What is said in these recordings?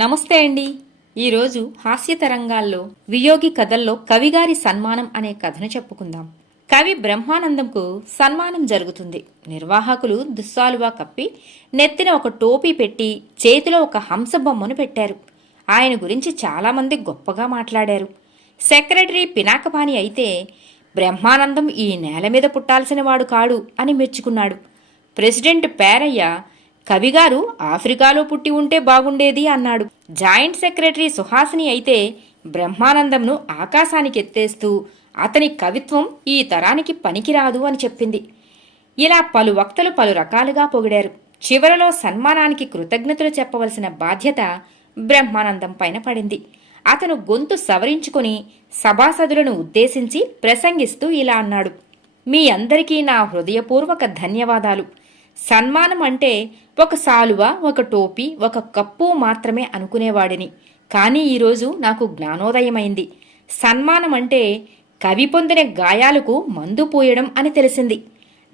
నమస్తే అండి. ఈరోజు హాస్య తరంగాల్లో వియోగి కథల్లో కవిగారి సన్మానం అనే కథను చెప్పుకుందాం. కవి బ్రహ్మానందంకు సన్మానం జరుగుతుంది. నిర్వాహకులు దుస్సాలువా కప్పి నెత్తిన ఒక టోపీ పెట్టి చేతిలో ఒక హంస బొమ్మను పెట్టారు. ఆయన గురించి చాలామంది గొప్పగా మాట్లాడారు. సెక్రటరీ పినాకపాణి అయితే బ్రహ్మానందం ఈ నేల మీద పుట్టాల్సిన వాడు కాడు అని మెచ్చుకున్నాడు. ప్రెసిడెంట్ పేరయ్య కవిగారు ఆఫ్రికాలో పుట్టి ఉంటే బాగుండేది అన్నాడు. జాయింట్ సెక్రటరీ సుహాసిని అయితే బ్రహ్మానందంను ఆకాశానికి ఎత్తేస్తూ అతని కవిత్వం ఈ తరానికి పనికిరాదు అని చెప్పింది. ఇలా పలు వక్తలు పలు రకాలుగా పొగిడారు. చివరలో సన్మానానికి కృతజ్ఞతలు చెప్పవలసిన బాధ్యత బ్రహ్మానందం పైన పడింది. అతను గొంతు సవరించుకుని సభాసదులను ఉద్దేశించి ప్రసంగిస్తూ ఇలా అన్నాడు. మీ అందరికీ నా హృదయపూర్వక ధన్యవాదాలు. సన్మానం అంటే ఒక సాలువ ఒక టోపీ ఒక కప్పు మాత్రమే అనుకునేవాడిని. కానీ ఈరోజు నాకు జ్ఞానోదయమైంది. సన్మానం అంటే కవి పొందిన గాయాలకు మందు పోయడం అని తెలిసింది.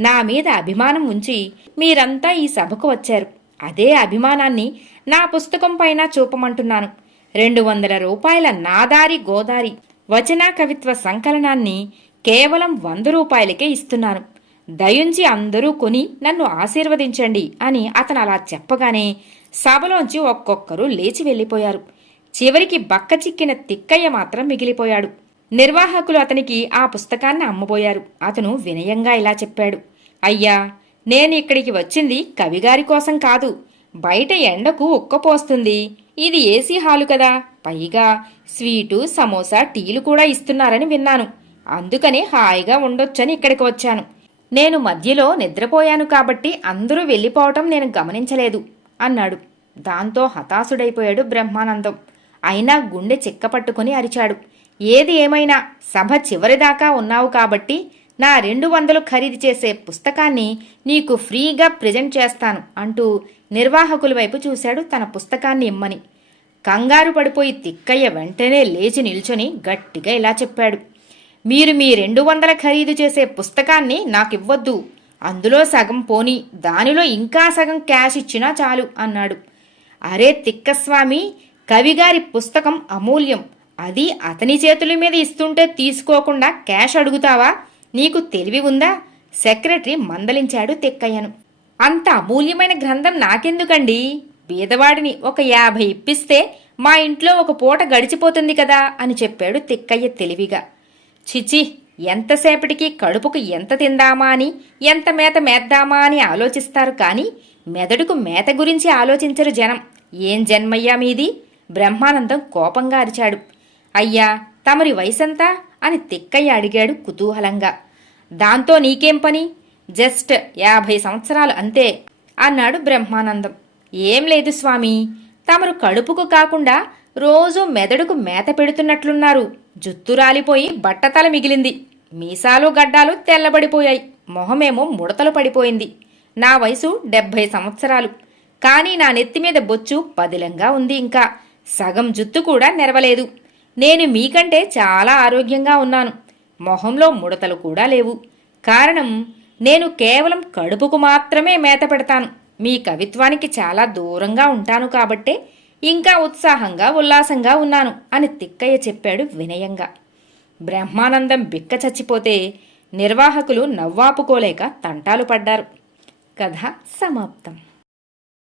నా మీద అభిమానం ఉంచి మీరంతా ఈ సభకు వచ్చారు. అదే అభిమానాన్ని నా పుస్తకం పైన చూపమంటున్నాను. రెండు వందల రూపాయల నాదారి గోదారి వచనా కవిత్వ సంకలనాన్ని కేవలం వంద రూపాయలకే ఇస్తున్నాను. దయుంచి అందరూ కొని నన్ను ఆశీర్వదించండి అని అతను అలా చెప్పగానే సభలోంచి ఒక్కొక్కరు లేచి వెళ్ళిపోయారు. చివరికి బక్క చిక్కిన తిక్కయ్య మాత్రం మిగిలిపోయాడు. నిర్వాహకులు అతనికి ఆ పుస్తకాన్ని అమ్మబోయారు. అతను వినయంగా ఇలా చెప్పాడు. అయ్యా నేను ఇక్కడికి వచ్చింది కవిగారి కోసం కాదు. బయట ఎండకు ఉక్కపోస్తుంది ఇది ఏసీ హాలు కదా. పైగా స్వీటు సమోసా టీలు కూడా ఇస్తున్నారని విన్నాను. అందుకని హాయిగా ఉండొచ్చని ఇక్కడికి వచ్చాను. నేను మధ్యలో నిద్రపోయాను కాబట్టి అందరూ వెళ్ళిపోవటం నేను గమనించలేదు అన్నాడు. దాంతో హతాశుడైపోయాడు బ్రహ్మానందం. అయినా గుండె చిక్కపట్టుకుని అరిచాడు. ఏది ఏమైనా సభ చివరిదాకా ఉన్నావు కాబట్టి నా రెండు వందలు ఖరీదు చేసే పుస్తకాన్ని నీకు ఫ్రీగా ప్రజెంట్ చేస్తాను అంటూ నిర్వాహకుల వైపు చూశాడు తన పుస్తకాన్ని ఇమ్మని. కంగారు పడిపోయి తిక్కయ్య వెంటనే లేచి నిల్చొని గట్టిగా ఇలా చెప్పాడు. మీరు మీ రెండు వందల ఖరీదు చేసే పుస్తకాన్ని నాకు ఇవ్వద్దు అందులో సగం పోని దానిలో ఇంకా సగం క్యాష్ ఇచ్చినా చాలు అన్నాడు. అరే తిక్కస్వామి కవిగారి పుస్తకం అమూల్యం. అది అతని చేతుల మీద ఇస్తుంటే తీసుకోకుండా క్యాష్ అడుగుతావా? నీకు తెలివి ఉందా? సెక్రటరీ మందలించాడు తిక్కయ్యను. అంత అమూల్యమైన గ్రంథం నాకెందుకండి? బీదవాడిని ఒక యాభై ఇప్పిస్తే మా ఇంట్లో ఒక పూట గడిచిపోతుంది కదా అని చెప్పాడు తిక్కయ్య తెలివిగా. చిచి ఎంతసేపటికి కడుపుకు ఎంత తిందామా అని ఎంత మేత మేద్దామా అని ఆలోచిస్తారు కానీ మెదడుకు మేత గురించి ఆలోచించరు జనం. ఏం జన్మయ్యా మీది? బ్రహ్మానందం కోపంగా అరిచాడు. అయ్యా తమరి వయసంతా? అని తిక్కయ్య అడిగాడు కుతూహలంగా. దాంతో నీకేం పని? జస్ట్ యాభై సంవత్సరాలు అంతే అన్నాడు బ్రహ్మానందం. ఏం లేదు స్వామి తమరు కడుపుకు కాకుండా రోజూ మెదడుకు మేత పెడుతున్నట్లున్నారు. జుత్తు రాలిపోయి బట్టతల మిగిలింది. మీసాలు గడ్డాలు తెల్లబడిపోయాయి. మొహమేమో ముడతలు పడిపోయింది. నా వయసు డెబ్భై సంవత్సరాలు. కానీ నా నెత్తి మీద బొచ్చు పదిలంగా ఉంది ఇంకా. సగం జుత్తు కూడా నెరవలేదు. నేను మీకంటే చాలా ఆరోగ్యంగా ఉన్నాను. మొహంలో ముడతలు కూడా లేవు. కారణం నేను కేవలం కడుపుకు మాత్రమే మేత పెడతాను. మీ కవిత్వానికి చాలా దూరంగా ఉంటాను కాబట్టే ఇంకా ఉత్సాహంగా ఉల్లాసంగా ఉన్నాను అని తిక్కయ్య చెప్పాడు వినయంగా. బ్రహ్మానందం బిక్క చచ్చిపోతే నిర్వాహకులు నవ్వాపుకోలేక తంటాలు పడ్డారు. కథ సమాప్తం.